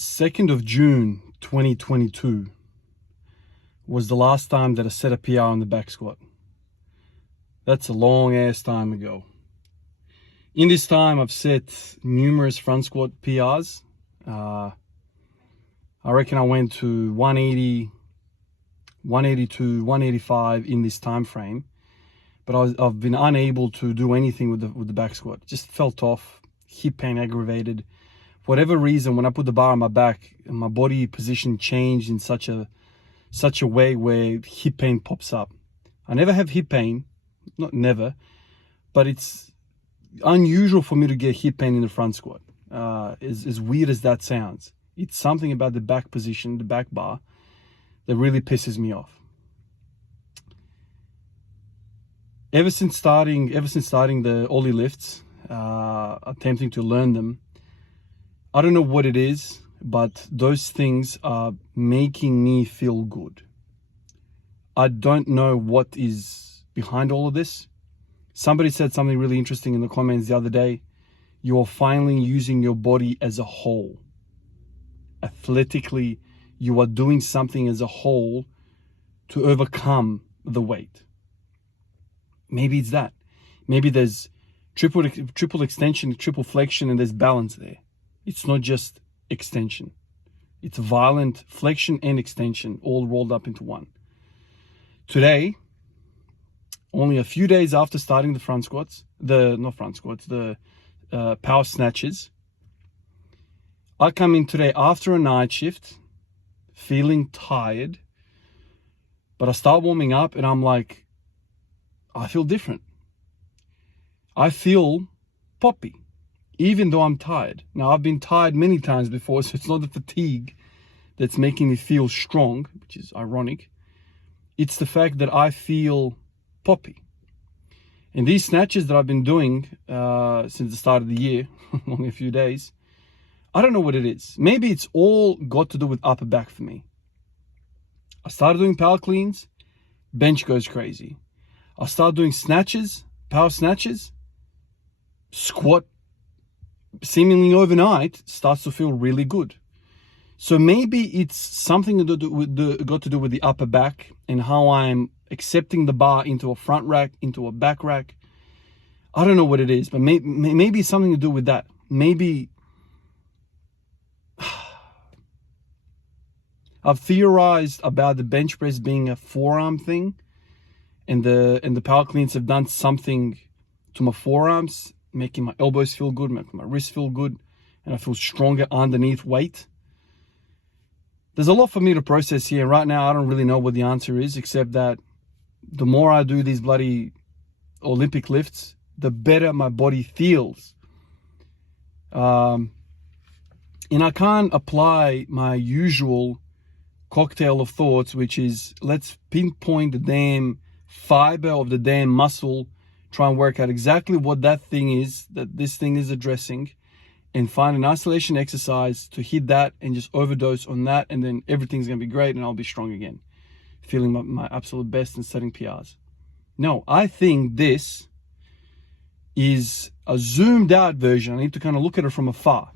2nd of June 2022 was the last time that I set a PR on the back squat. That's a long ass time ago. In this time, I've set numerous front squat PRs. I reckon I went to 180, 182, 185 in this time frame, but I've been unable to do anything with the back squat. Just felt off, hip pain aggravated. For whatever reason, when I put the bar on my back, my body position changed in such a way where hip pain pops up. I never have hip pain, not never, but it's unusual for me to get hip pain in the front squat. As weird as that sounds, it's something about the back position, the back bar, that really pisses me off. Ever since starting the ollie lifts, attempting to learn them, I don't know what it is, but those things are making me feel good. I don't know what is behind all of this. Somebody said something really interesting in the comments the other day. You are finally using your body as a whole. Athletically, you are doing something as a whole to overcome the weight. Maybe it's that. Maybe there's triple extension, triple flexion, and there's balance there. It's not just extension. It's violent flexion and extension all rolled up into one. Today, only a few days after starting the power snatches, I come in today after a night shift, feeling tired, but I start warming up and I'm like, I feel different. I feel poppy, even though I'm tired. Now, I've been tired many times before, so it's not the fatigue that's making me feel strong, which is ironic. It's the fact that I feel poppy. And these snatches that I've been doing since the start of the year, only a few days, I don't know what it is. Maybe it's all got to do with upper back for me. I started doing power cleans, bench goes crazy. I started doing snatches, power snatches, squat, seemingly overnight, starts to feel really good. So maybe it's something got to do with the upper back and how I'm accepting the bar into a front rack, into a back rack. I don't know what it is, but maybe it's something to do with that. Maybe I've theorized about the bench press being a forearm thing, and the power cleans have done something to my forearms, making my elbows feel good, making my wrists feel good, and I feel stronger underneath weight. There's a lot for me to process here. Right now, I don't really know what the answer is, except that the more I do these bloody Olympic lifts, the better my body feels. And I can't apply my usual cocktail of thoughts, which is let's pinpoint the damn fiber of the damn muscle, try and work out exactly what that thing is, that this thing is addressing, and find an isolation exercise to hit that and just overdose on that, and then everything's going to be great and I'll be strong again, feeling my absolute best and setting PRs. No, I think this is a zoomed out version. I need to kind of look at it from afar.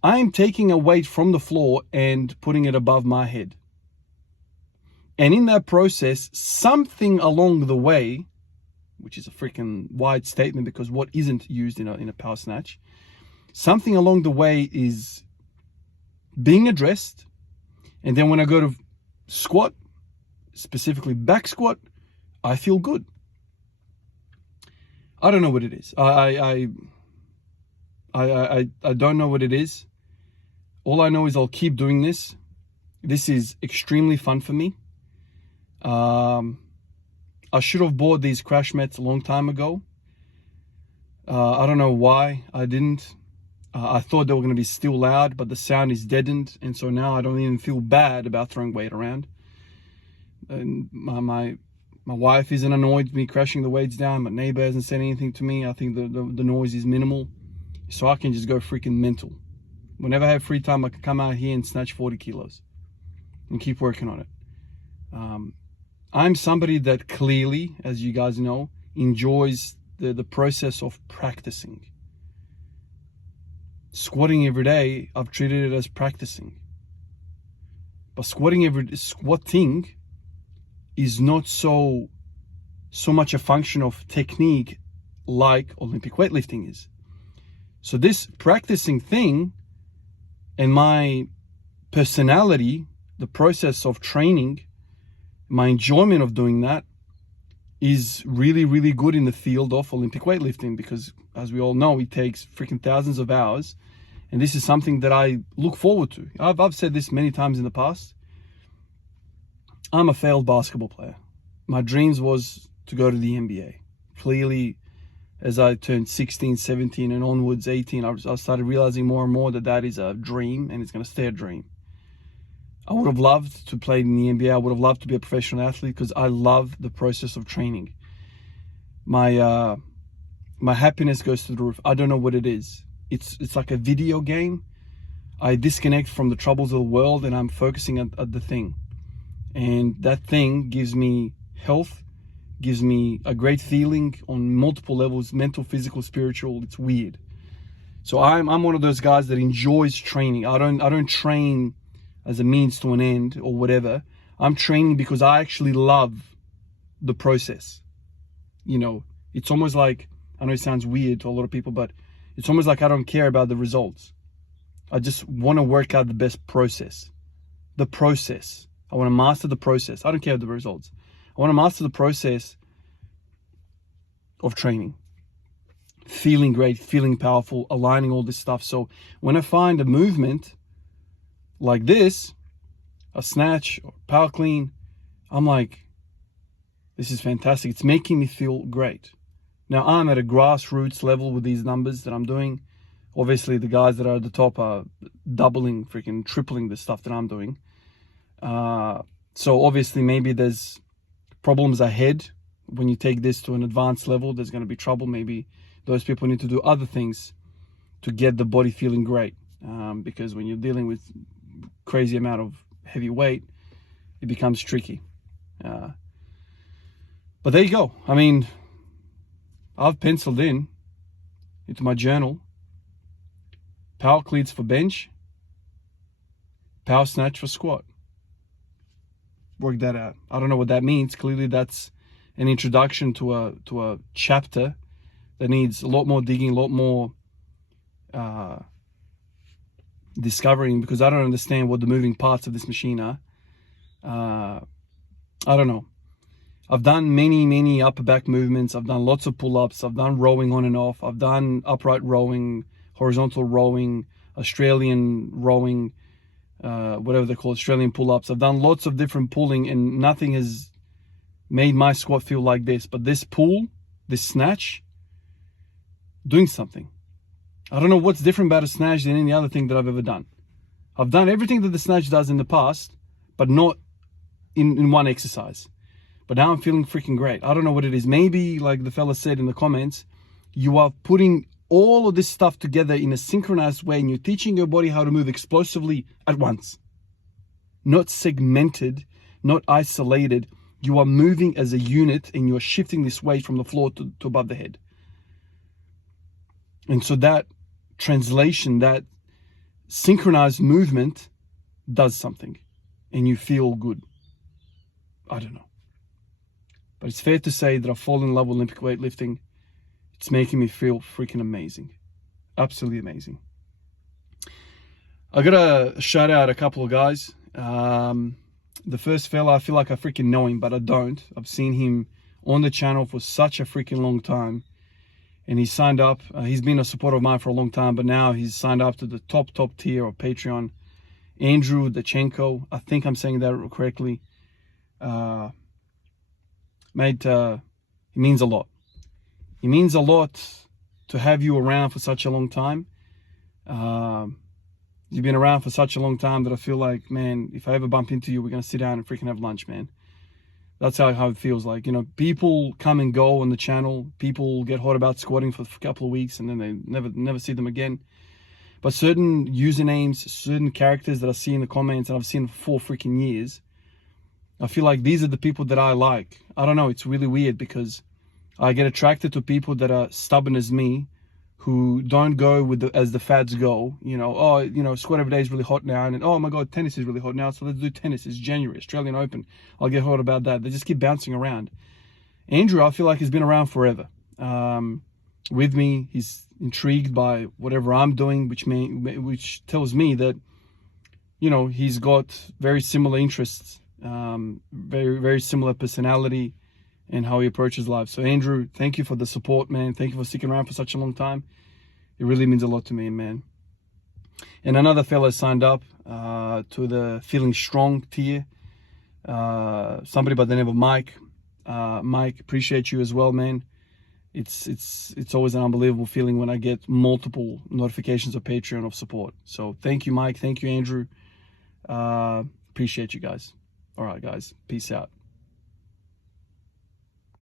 I'm taking a weight from the floor and putting it above my head. And in that process, something along the way, which is a freaking wide statement because what isn't used in a power snatch, something along the way is being addressed. And then when I go to squat, specifically back squat, I feel good. I don't know what it is. I don't know what it is. All I know is I'll keep doing this. This is extremely fun for me. I should have bought these crash mats a long time ago. I don't know why I didn't. I thought they were going to be still loud, but the sound is deadened, and so now I don't even feel bad about throwing weight around. And my wife isn't annoyed with me crashing the weights down. My neighbor hasn't said anything to me. I think the noise is minimal, so I can just go freaking mental. Whenever I have free time, I can come out here and snatch 40 kilos and keep working on it. I'm somebody that clearly, as you guys know, enjoys the process of practicing. squatting every day, I've treated it as practicing. But squatting is not so much a function of technique like Olympic weightlifting is. So this practicing thing and my personality, the process of training, my enjoyment of doing that is really, really good in the field of Olympic weightlifting, because as we all know, it takes freaking thousands of hours. And this is something that I look forward to. I've said this many times in the past. I'm a failed basketball player. My dreams was to go to the NBA. Clearly, as I turned 16, 17 and onwards, 18, I started realizing more and more that that is a dream and it's going to stay a dream. I would have loved to play in the NBA. I would have loved to be a professional athlete because I love the process of training. My happiness goes through the roof. I don't know what it is. It's like a video game. I disconnect from the troubles of the world and I'm focusing at the thing. And that thing gives me health, gives me a great feeling on multiple levels, mental, physical, spiritual. It's weird. So I'm one of those guys that enjoys training. I don't train as a means to an end or whatever. I'm training because I actually love the process. You know, it's almost like, I know it sounds weird to a lot of people, but it's almost like I don't care about the results. I just want to work out the best process. The process. I want to master the process. I don't care about the results. I want to master the process of training. Feeling great, feeling powerful, aligning all this stuff. So when I find a movement like this, a snatch or power clean, I'm like, this is fantastic. It's making me feel great. Now I'm at a grassroots level with these numbers that I'm doing. Obviously the guys that are at the top are doubling, freaking tripling the stuff that I'm doing. So obviously maybe there's problems ahead. When you take this to an advanced level, there's going to be trouble. Maybe those people need to do other things to get the body feeling great. Because when you're dealing with crazy amount of heavy weight, it becomes tricky. But there you go. I mean, I've penciled in into my journal, power cleats for bench, power snatch for squat. Work that out. I don't know what that means. Clearly that's an introduction to a chapter that needs a lot more digging, a lot more discovering, because I don't understand what the moving parts of this machine are. I don't know. I've done many upper back movements. I've done lots of pull-ups. I've done rowing on and off. I've done upright rowing, horizontal rowing, Australian rowing, whatever they call it, Australian pull-ups. I've done lots of different pulling and nothing has made my squat feel like this. But this pull, this snatch, doing something. I don't know what's different about a snatch than any other thing that I've ever done. I've done everything that the snatch does in the past, but not in one exercise. But now I'm feeling freaking great. I don't know what it is. Maybe, like the fella said in the comments, you are putting all of this stuff together in a synchronized way and you're teaching your body how to move explosively at once. Not segmented, not isolated. You are moving as a unit and you're shifting this weight from the floor to above the head. And so that translation, that synchronized movement does something and you feel good. I don't know. But it's fair to say that I've fallen in love with Olympic weightlifting. It's making me feel freaking amazing. Absolutely amazing. I gotta shout out a couple of guys. The first fella, I feel like I freaking know him, but I don't. I've seen him on the channel for such a freaking long time. And he's signed up. He's been a supporter of mine for a long time, but now he's signed up to the top tier of Patreon. Andrew Dachenko. I think I'm saying that correctly. Mate, it means a lot. It means a lot to have you around for such a long time. You've been around for such a long time that I feel like, man, if I ever bump into you, we're going to sit down and freaking have lunch, man. That's how it feels like. You know, people come and go on the channel. People get hot about squatting for a couple of weeks and then they never see them again. But certain usernames, certain characters that I see in the comments and I've seen for 4 freaking years, I feel like these are the people that I like. I don't know, it's really weird because I get attracted to people that are stubborn as me, who don't go with as the fads go. Squat every day is really hot now, and oh my god, tennis is really hot now, so let's do tennis. It's January, Australian Open. I'll get hot about that. They just keep bouncing around. Andrew, I feel like he's been around forever. With me, he's intrigued by whatever I'm doing, which tells me that he's got very similar interests, very, very similar personality and how he approaches life. So Andrew, thank you for the support, man. Thank you for sticking around for such a long time. It really means a lot to me, man. And another fella signed up to the Feeling Strong tier. Somebody by the name of Mike. Mike, appreciate you as well, man. It's always an unbelievable feeling when I get multiple notifications of Patreon of support. So thank you, Mike. Thank you, Andrew. Appreciate you guys. All right, guys. Peace out.